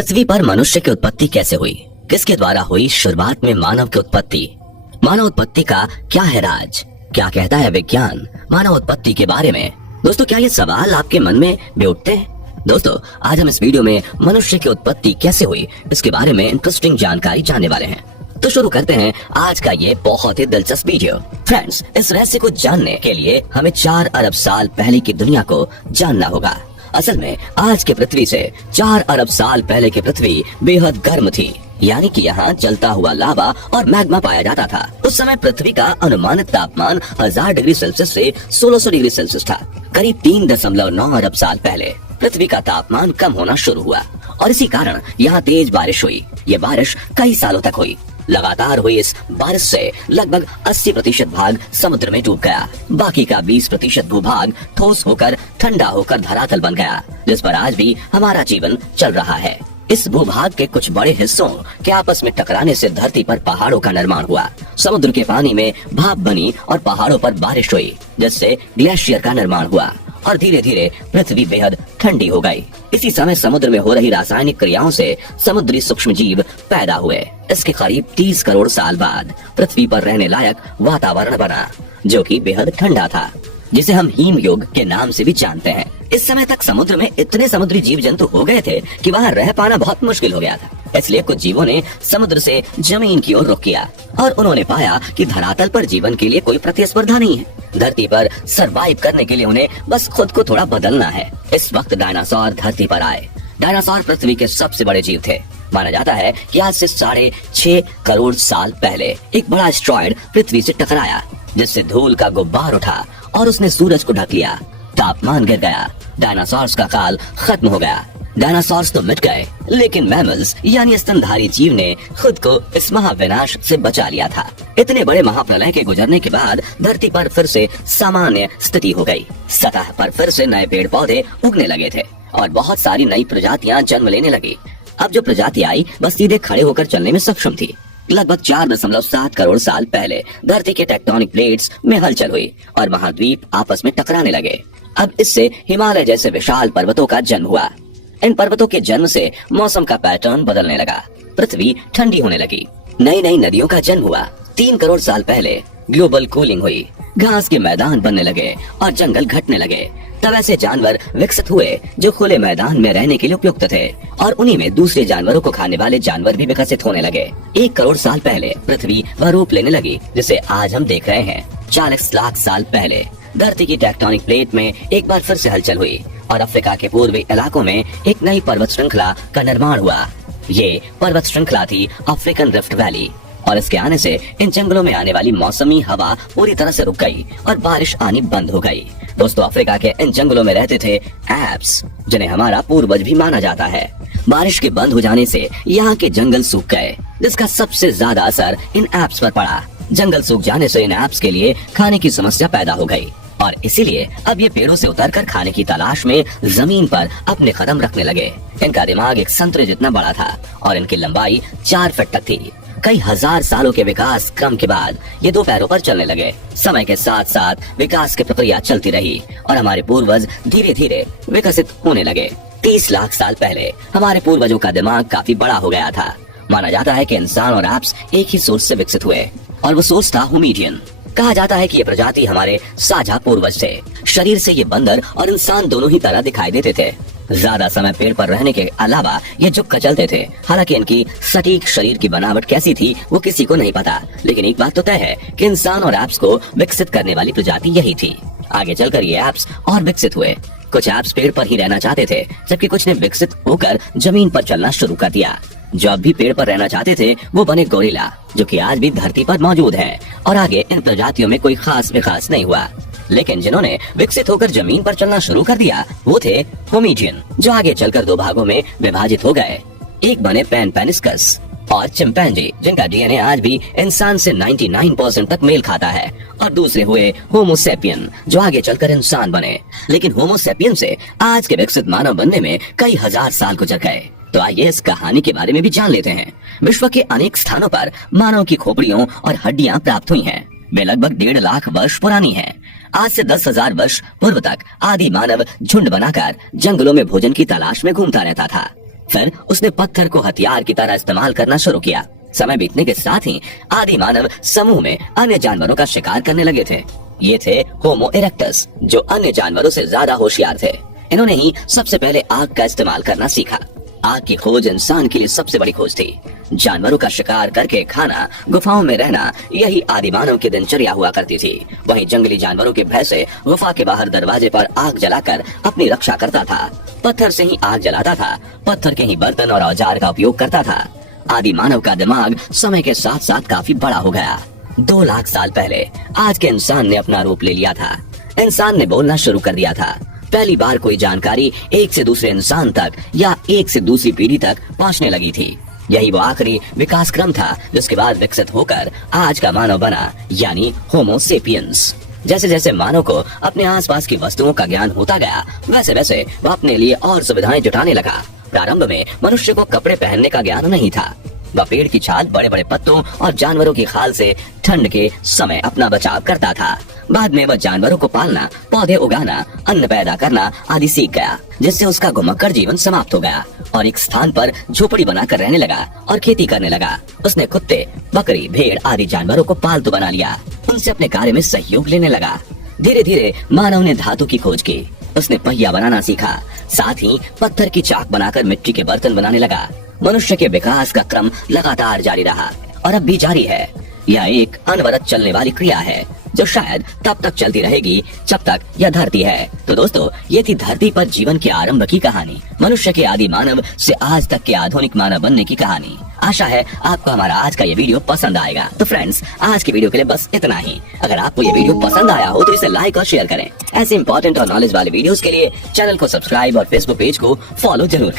पृथ्वी पर मनुष्य की उत्पत्ति कैसे हुई, किसके द्वारा हुई, शुरुआत में मानव की उत्पत्ति, मानव उत्पत्ति का क्या है राज, क्या कहता है विज्ञान मानव उत्पत्ति के बारे में। दोस्तों, क्या ये सवाल आपके मन में भी उठते हैं? दोस्तों, आज हम इस वीडियो में मनुष्य की उत्पत्ति कैसे हुई इसके बारे में इंटरेस्टिंग जानकारी जानने वाले हैं। तो शुरू करते हैं आज का ये बहुत ही दिलचस्प वीडियो। फ्रेंड्स, इस रहस्य को जानने के लिए हमें 4 अरब साल पहले की दुनिया को जानना होगा। असल में आज के पृथ्वी से 4 अरब साल पहले की पृथ्वी बेहद गर्म थी, यानी कि यहाँ जलता हुआ लावा और मैग्मा पाया जाता था। उस समय पृथ्वी का अनुमानित तापमान 1000 डिग्री सेल्सियस से 1600 डिग्री सेल्सियस था। करीब 3.9 अरब साल पहले पृथ्वी का तापमान कम होना शुरू हुआ और इसी कारण यहाँ तेज बारिश हुई। ये बारिश कई सालों तक हुई। लगातार हुई इस बारिश से लगभग 80% भाग समुद्र में डूब गया। बाकी का 20% भूभाग ठोस होकर ठंडा होकर धरातल बन गया, जिस पर आज भी हमारा जीवन चल रहा है। इस भूभाग के कुछ बड़े हिस्सों के आपस में टकराने से धरती पर पहाड़ों का निर्माण हुआ। समुद्र के पानी में भाप बनी और पहाड़ों पर बारिश हुई, जिससे ग्लेशियर का निर्माण हुआ और धीरे धीरे पृथ्वी बेहद ठंडी हो गई। इसी समय समुद्र में हो रही रासायनिक क्रियाओं से समुद्री सूक्ष्म जीव पैदा हुए। इसके करीब 30 करोड़ साल बाद पृथ्वी पर रहने लायक वातावरण बना, जो कि बेहद ठंडा था, जिसे हम हिम युग के नाम से भी जानते हैं। इस समय तक समुद्र में इतने समुद्री जीव जंतु हो गए थे कि वहाँ रह पाना बहुत मुश्किल हो गया था। इसलिए कुछ जीवों ने समुद्र से जमीन की ओर रुख किया और उन्होंने पाया कि धरातल पर जीवन के लिए कोई प्रतिस्पर्धा नहीं है। धरती पर सरवाइव करने के लिए उन्हें बस खुद को थोड़ा बदलना है। इस वक्त डायनासोर धरती पर आए। डायनासोर पृथ्वी के सबसे बड़े जीव थे। माना जाता है कि आज से 6.5 करोड़ साल पहले एक बड़ा एस्टेरॉयड पृथ्वी से टकराया, जिससे धूल का गुब्बार उठा और उसने सूरज को ढक लिया। तापमान गिर गया। डायनासोर्स का काल खत्म हो गया। डायनासोर्स तो मिट गए, लेकिन मैमल्स यानी स्तनधारी जीव ने खुद को इस महाविनाश से बचा लिया था। इतने बड़े महाप्रलय के गुजरने के बाद धरती पर फिर से सामान्य स्थिति हो गई। सतह पर फिर से नए पेड़ पौधे उगने लगे थे और बहुत सारी नई प्रजातियां जन्म लेने लगी। अब जो प्रजाति आई बस सीधे खड़े होकर चलने में सक्षम थी। लगभग 4.7 करोड़ साल पहले धरती के टेक्टोनिक प्लेट्स में हलचल हुई और महाद्वीप आपस में टकराने लगे। अब इससे हिमालय जैसे विशाल पर्वतों का जन्म हुआ। इन पर्वतों के जन्म से मौसम का पैटर्न बदलने लगा। पृथ्वी ठंडी होने लगी। नई नई नदियों का जन्म हुआ। 3 करोड़ साल पहले ग्लोबल कूलिंग हुई। घास के मैदान बनने लगे और जंगल घटने लगे। तब ऐसे जानवर विकसित हुए जो खुले मैदान में रहने के लिए उपयुक्त थे और उन्हीं में दूसरे जानवरों को खाने वाले जानवर भी विकसित होने लगे। 1 करोड़ साल पहले पृथ्वी वह रूप लेने लगी जिसे आज हम देख रहे हैं। 40 लाख साल पहले धरती की टेक्टोनिक प्लेट में एक बार फिर से हलचल हुई और अफ्रीका के पूर्वी इलाकों में एक नई पर्वत श्रृंखला का निर्माण हुआ। ये पर्वत श्रृंखला थी अफ्रीकन रिफ्ट वैली और इसके आने से इन जंगलों में आने वाली मौसमी हवा पूरी तरह से रुक गई और बारिश आनी बंद हो गई। दोस्तों, अफ्रीका के इन जंगलों में रहते थे एप्स, जिन्हें हमारा पूर्वज भी माना जाता है। बारिश के बंद हो जाने से यहाँ के जंगल सूख गए, जिसका सबसे ज्यादा असर इन एप्स पर पड़ा। जंगल सूख जाने से इन एप्स के लिए खाने की समस्या पैदा हो गई और इसीलिए अब ये पेड़ों से उतरकर खाने की तलाश में जमीन पर अपने कदम रखने लगे। इनका दिमाग एक संतरे जितना बड़ा था और इनकी लंबाई 4 फीट तक थी। कई हजार सालों के विकास क्रम के बाद ये 2 पैरों पर चलने लगे। समय के साथ साथ विकास की प्रक्रिया चलती रही और हमारे पूर्वज धीरे धीरे विकसित होने लगे। 30 लाख साल पहले हमारे पूर्वजों का दिमाग काफी बड़ा हो गया था। माना जाता है कि इंसान और एप्स एक ही सोर्स से विकसित हुए और वो सोर्स था होमिडियन। कहा जाता है कि ये प्रजाति हमारे साझा पूर्वज थे। शरीर से ये बंदर और इंसान दोनों ही तरह दिखाई देते थे। ज्यादा समय पेड़ पर रहने के अलावा ये झुक कर चलते थे। हालांकि इनकी सटीक शरीर की बनावट कैसी थी वो किसी को नहीं पता, लेकिन एक बात तो तय है कि इंसान और एप्स को विकसित करने वाली प्रजाति यही थी। आगे चलकर ये एप्स और विकसित हुए। कुछ एप्स पेड़ पर ही रहना चाहते थे, जबकि कुछ ने विकसित होकर जमीन पर चलना शुरू कर दिया। जो अब भी पेड़ पर रहना चाहते थे वो बने गोरिल्ला, जो कि आज भी धरती पर मौजूद हैं। और आगे इन प्रजातियों में कोई खास विकास नहीं हुआ, लेकिन जिन्होंने विकसित होकर जमीन पर चलना शुरू कर दिया वो थे होमिडियन, जो आगे चलकर 2 भागों में विभाजित हो गए। एक बने पेनिस्कस और चिंपैंजी, जिनका डीएनए आज भी इंसान से 99% तक मेल खाता है, और दूसरे हुए होमोसेपियन, जो आगे चलकर इंसान बने। लेकिन होमोसेपियन से आज के विकसित मानव बनने में कई हजार साल गुजर गए। तो आइए इस कहानी के बारे में भी जान लेते हैं। विश्व के अनेक स्थानों पर मानव की खोपड़ियों और हड्डियां प्राप्त हुई हैं। वे लगभग 1.5 लाख वर्ष पुरानी हैं। आज से 10,000 वर्ष पूर्व तक आदि मानव झुंड बनाकर जंगलों में भोजन की तलाश में घूमता रहता था। फिर उसने पत्थर को हथियार की तरह इस्तेमाल करना शुरू किया। समय बीतने के साथ ही आदि मानव समूह में अन्य जानवरों का शिकार करने लगे थे। ये थे होमो इरेक्टस, जो अन्य जानवरों से ज्यादा होशियार थे। इन्होंने ही सबसे पहले आग का इस्तेमाल करना सीखा। आग की खोज इंसान के लिए सबसे बड़ी खोज थी। जानवरों का शिकार करके खाना, गुफाओं में रहना, यही आदि मानव की दिनचर्या हुआ करती थी। वहीं जंगली जानवरों के भय से गुफा के बाहर दरवाजे पर आग जलाकर अपनी रक्षा करता था। पत्थर से ही आग जलाता था, पत्थर के ही बर्तन और औजार का उपयोग करता था। आदि मानव का दिमाग समय के साथ साथ काफी बड़ा हो गया। 2 लाख साल पहले आज के इंसान ने अपना रूप ले लिया था। इंसान ने बोलना शुरू कर दिया था। पहली बार कोई जानकारी एक से दूसरे इंसान तक या एक से दूसरी पीढ़ी तक पहुंचने लगी थी। यही वो आखिरी विकास क्रम था जिसके बाद विकसित होकर आज का मानव बना, यानी होमो सेपियंस। जैसे जैसे मानव को अपने आसपास की वस्तुओं का ज्ञान होता गया, वैसे वैसे वह अपने लिए और सुविधाएं जुटाने लगा। प्रारंभ में मनुष्य को कपड़े पहनने का ज्ञान नहीं था। वह पेड़ की छाल, बड़े बड़े पत्तों और जानवरों की खाल से ठंड के समय अपना बचाव करता था। बाद में वह जानवरों को पालना, पौधे उगाना, अन्न पैदा करना आदि सीख गया, जिससे उसका घुमक्कड़ जीवन समाप्त हो गया और एक स्थान पर झोपड़ी बनाकर रहने लगा और खेती करने लगा। उसने कुत्ते, बकरी, भेड़ आदि जानवरों को पालतू बना लिया। उनसे अपने कार्य में सहयोग लेने लगा। धीरे धीरे मानव ने धातु की खोज की। उसने पहिया बनाना सीखा, साथ ही पत्थर की चाक बनाकर मिट्टी के बर्तन बनाने लगा। मनुष्य के विकास का क्रम लगातार जारी रहा और अब भी जारी है। यह एक अनवरत चलने वाली क्रिया है जो शायद तब तक चलती रहेगी जब तक यह धरती है। तो दोस्तों, ये थी धरती पर जीवन के आरंभ की कहानी, मनुष्य के आदि मानव से आज तक के आधुनिक मानव बनने की कहानी। आशा है आपको हमारा आज का ये वीडियो पसंद आएगा। तो फ्रेंड्स, आज की वीडियो के लिए बस इतना ही। अगर आपको ये वीडियो पसंद आया हो तो इसे लाइक और शेयर करें। ऐसे इंपॉर्टेंट और नॉलेज वाले वीडियोस के लिए चैनल को सब्सक्राइब और फेसबुक पेज को फॉलो जरूर करें।